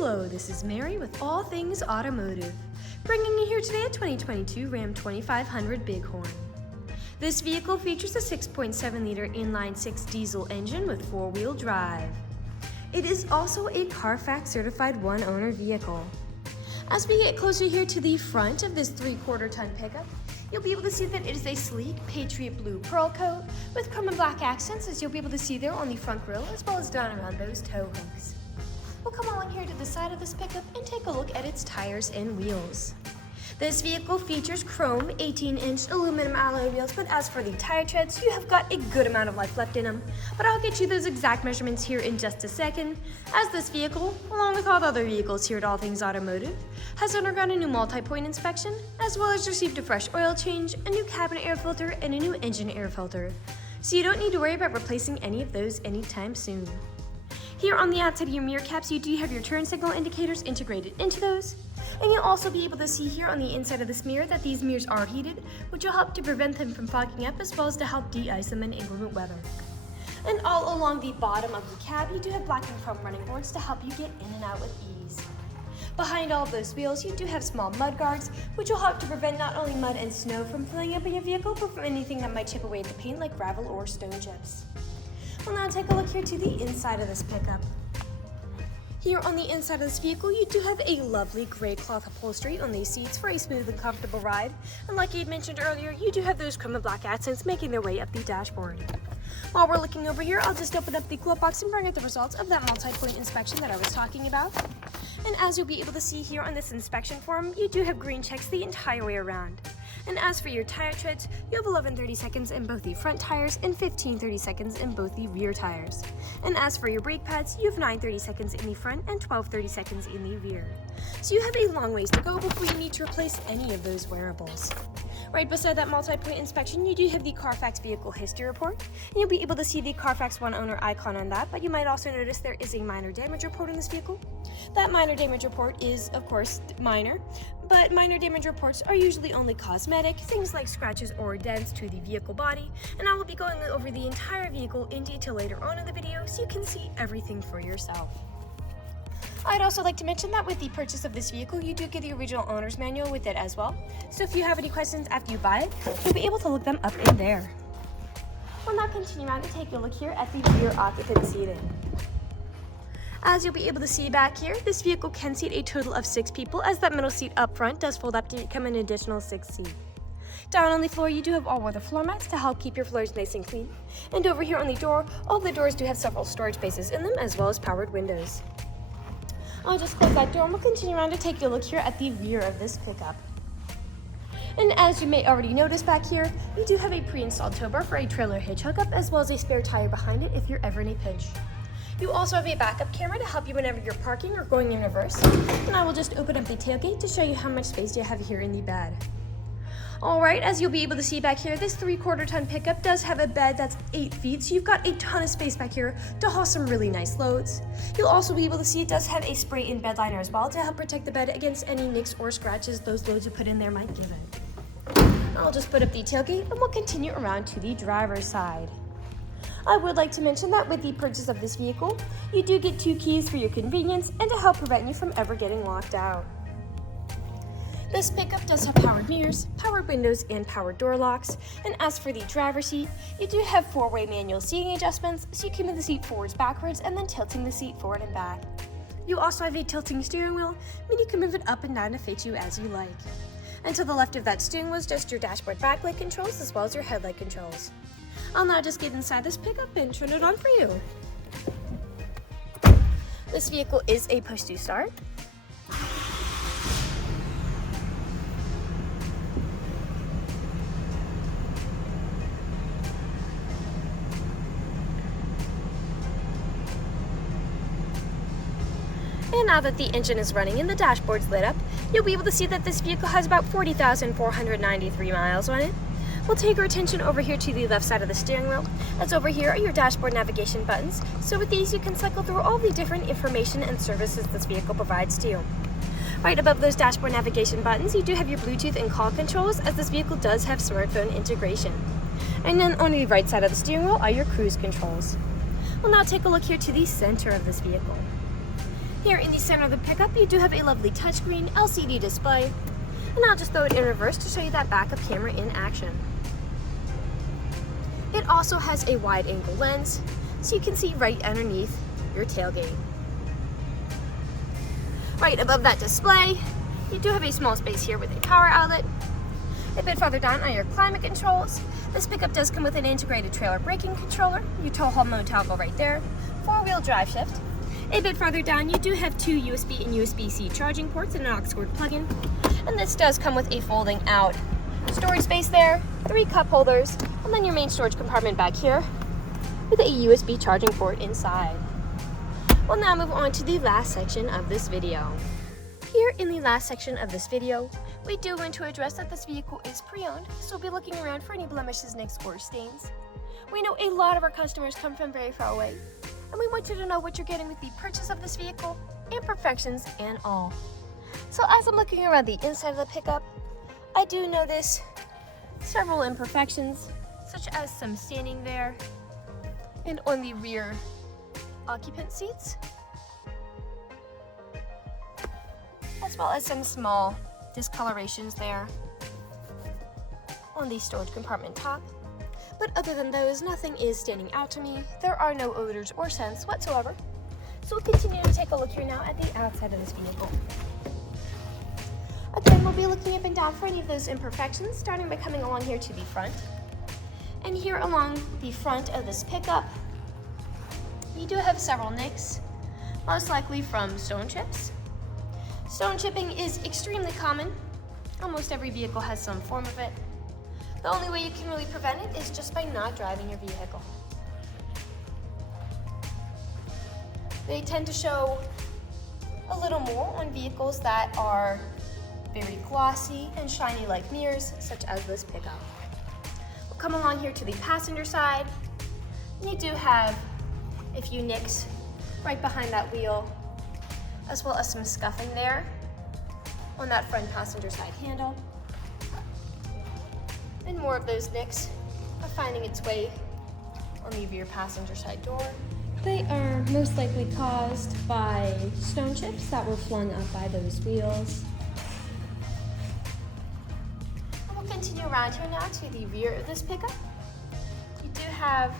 Hello, this is Mary with All Things Automotive, bringing you here today a 2022 Ram 2500 Bighorn. This vehicle features a 6.7-liter inline-six diesel engine with four-wheel drive. It is also a CARFAX certified one-owner vehicle. As we get closer here to the front of this 3/4-ton pickup, you'll be able to see that it is a sleek Patriot Blue Pearlcoat with chrome and black accents, as you'll be able to see there on the front grille as well as down around those tow hooks. We'll come along here to the side of this pickup and take a look at its tires and wheels. This vehicle features chrome 18-inch aluminum alloy wheels, but as for the tire treads, you have got a good amount of life left in them. But I'll get you those exact measurements here in just a second, as this vehicle, along with all the other vehicles here at All Things Automotive, has undergone a new multi-point inspection, as well as received a fresh oil change, a new cabin air filter, and a new engine air filter. So you don't need to worry about replacing any of those anytime soon. Here on the outside of your mirror caps, you do have your turn signal indicators integrated into those. And you'll also be able to see here on the inside of this mirror that these mirrors are heated, which will help to prevent them from fogging up as well as to help de-ice them in inclement weather. And all along the bottom of the cab, you do have black and chrome running boards to help you get in and out with ease. Behind all of those wheels, you do have small mud guards, which will help to prevent not only mud and snow from filling up in your vehicle, but from anything that might chip away at the paint like gravel or stone chips. We'll now take a look here to the inside of this pickup. Here on the inside of this vehicle, you do have a lovely gray cloth upholstery on these seats for a smooth and comfortable ride. And like I had mentioned earlier, you do have those chrome and black accents making their way up the dashboard. While we're looking over here, I'll just open up the glove box and bring out the results of that multi-point inspection that I was talking about. And as you'll be able to see here on this inspection form, you do have green checks the entire way around. And as for your tire treads, you have 11 30-seconds in both the front tires and 15 30-seconds in both the rear tires. And as for your brake pads, you have 9 30-seconds in the front and 12 30-seconds in the rear. So you have a long ways to go before you need to replace any of those wearables. Right beside that multi-point inspection, you do have the CARFAX Vehicle History Report, and you'll be able to see the CARFAX One Owner icon on that, but you might also notice there is a minor damage report on this vehicle. That minor damage report is, of course, minor, but minor damage reports are usually only cosmetic, things like scratches or dents to the vehicle body, and I will be going over the entire vehicle in detail later on in the video so you can see everything for yourself. I'd also like to mention that with the purchase of this vehicle, you do get the original owner's manual with it as well. So if you have any questions after you buy it, you'll be able to look them up in there. We'll now continue on to take a look here at the rear occupant seating. As you'll be able to see back here, this vehicle can seat a total of 6 people, as that middle seat up front does fold up to become an additional 6 seat. Down on the floor, you do have all-weather floor mats to help keep your floors nice and clean. And over here on the door, all the doors do have several storage spaces in them, as well as powered windows. I'll just close that door and we'll continue on to take a look here at the rear of this pickup. And as you may already notice back here, you do have a pre-installed tow bar for a trailer hitch hookup, as well as a spare tire behind it if you're ever in a pinch. You also have a backup camera to help you whenever you're parking or going in reverse. And I will just open up the tailgate to show you how much space you have here in the bed. Alright, as you'll be able to see back here, this 3/4-ton pickup does have a bed that's 8 feet, so you've got a ton of space back here to haul some really nice loads. You'll also be able to see it does have a spray-in bedliner as well to help protect the bed against any nicks or scratches those loads you put in there might give it. I'll just put up the tailgate and we'll continue around to the driver's side. I would like to mention that with the purchase of this vehicle, you do get 2 keys for your convenience and to help prevent you from ever getting locked out. This pickup does have powered mirrors, powered windows, and powered door locks. And as for the driver's seat, you do have 4-way manual seating adjustments, so you can move the seat forwards, backwards, and then tilting the seat forward and back. You also have a tilting steering wheel, meaning you can move it up and down to fit you as you like. And to the left of that steering wheel is just your dashboard backlight controls, as well as your headlight controls. I'll now just get inside this pickup and turn it on for you. This vehicle is a push-to-start. And now that the engine is running and the dashboard's lit up, you'll be able to see that this vehicle has about 40,493 miles on it. We'll take our attention over here to the left side of the steering wheel, as over here are your dashboard navigation buttons, so with these you can cycle through all the different information and services this vehicle provides to you. Right above those dashboard navigation buttons, you do have your Bluetooth and call controls, as this vehicle does have smartphone integration. And then on the right side of the steering wheel are your cruise controls. We'll now take a look here to the center of this vehicle. Here in the center of the pickup, you do have a lovely touchscreen LCD display. And I'll just throw it in reverse to show you that backup camera in action. It also has a wide-angle lens, so you can see right underneath your tailgate. Right above that display, you do have a small space here with a power outlet. A bit farther down are your climate controls. This pickup does come with an integrated trailer braking controller, your tow haul mode toggle right there, 4-wheel drive shift. A bit farther down, you do have 2 USB and USB-C charging ports and an aux cord plug-in. And this does come with a folding out storage space there, 3 cup holders, and then your main storage compartment back here with a USB charging port inside. We'll now move on to the last section of this video. Here in the last section of this video, we do want to address that this vehicle is pre-owned, so we'll be looking around for any blemishes, nicks, or stains. We know a lot of our customers come from very far away, and we want you to know what you're getting with the purchase of this vehicle, imperfections and all. So as I'm looking around the inside of the pickup, I do notice several imperfections, such as some staining there, and on the rear occupant seats, as well as some small discolorations there on the storage compartment top. But other than those, nothing is standing out to me. There are no odors or scents whatsoever. So we'll continue to take a look here now at the outside of this vehicle. Again, we'll be looking up and down for any of those imperfections, starting by coming along here to the front. And here along the front of this pickup, you do have several nicks, most likely from stone chips. Stone chipping is extremely common. Almost every vehicle has some form of it. The only way you can really prevent it is just by not driving your vehicle. They tend to show a little more on vehicles that are very glossy and shiny like mirrors, such as this pickup. We'll come along here to the passenger side. You do have a few nicks right behind that wheel, as well as some scuffing there on that front passenger side handle. And more of those nicks are finding its way on the rear passenger side door. They are most likely caused by stone chips that were flung up by those wheels. And we'll continue around here now to the rear of this pickup. You do have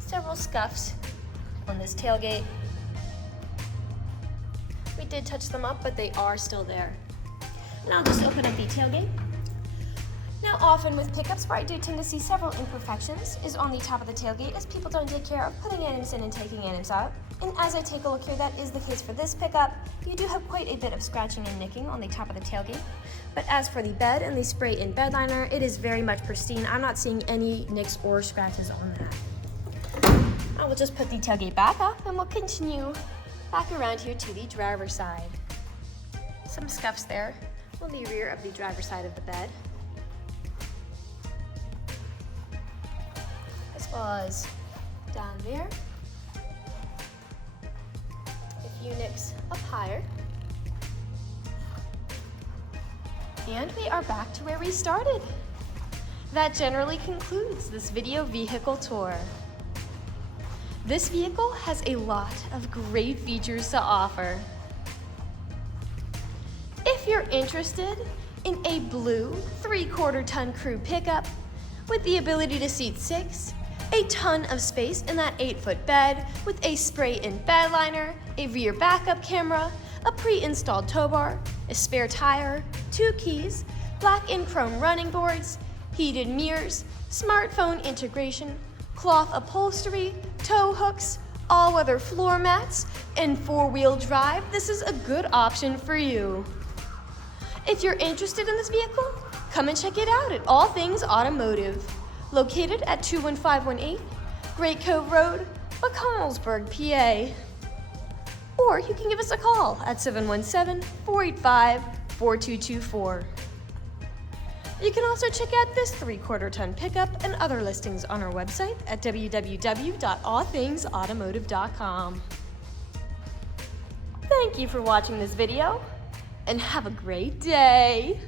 several scuffs on this tailgate. We did touch them up, but they are still there. And I'll just open up the tailgate. Now, often with pickups, where I do tend to see several imperfections is on the top of the tailgate, as people don't take care of putting items in and taking items out. And as I take a look here, that is the case for this pickup. You do have quite a bit of scratching and nicking on the top of the tailgate. But as for the bed and the spray-in bed liner, it is very much pristine. I'm not seeing any nicks or scratches on that. I will just put the tailgate back up, and we'll continue back around here to the driver's side. Some scuffs there on the rear of the driver's side of the bed, as well as down there. A few nicks up higher. And we are back to where we started. That generally concludes this video vehicle tour. This vehicle has a lot of great features to offer. If you're interested in a blue 3/4 ton crew pickup with the ability to seat 6, a ton of space in that 8-foot bed with a spray-in bed liner, a rear backup camera, a pre-installed tow bar, a spare tire, 2 keys, black and chrome running boards, heated mirrors, smartphone integration, cloth upholstery, tow hooks, all-weather floor mats, and 4-wheel drive, this is a good option for you. If you're interested in this vehicle, come and check it out at All Things Automotive, located at 21518 Great Cove Road, McConnellsburg, PA. Or you can give us a call at 717-485-4224. You can also check out this 3/4 ton pickup and other listings on our website at www.allthingsautomotive.com. Thank you for watching this video, and have a great day.